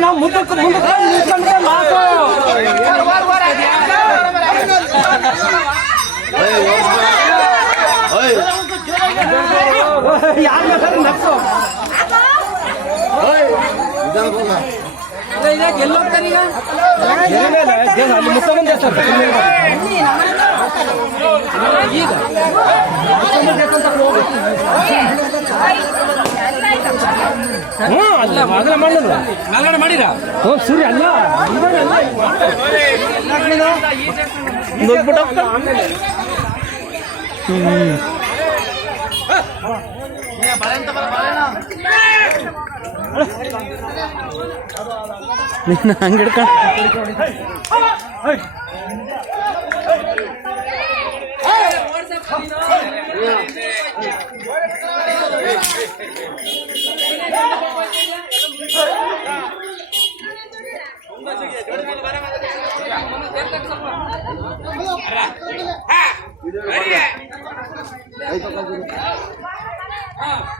ನಾವು ಮುಂದಕ್ಕೆ ಮುಂದಕ್ಕೆ ಮಾತು ಯಾರು ನಕ್ಸು ಗೆಲ್ಲೋಗ್ತಾನೆ ಈಗ ಮುಸಲ್ಮಾನ್ ದೇಶ ಈಗ ಅಲ್ಲ ಅದನ್ನ ಮಾಡಿಲ್ಲ ಮೇಲ್ಗಡೆ ಮಾಡಿರ ಸೂರ್ಯ ಅಲ್ಲ ನಿನ್ನ ಹಂಗಿಡ್ಕ Hey,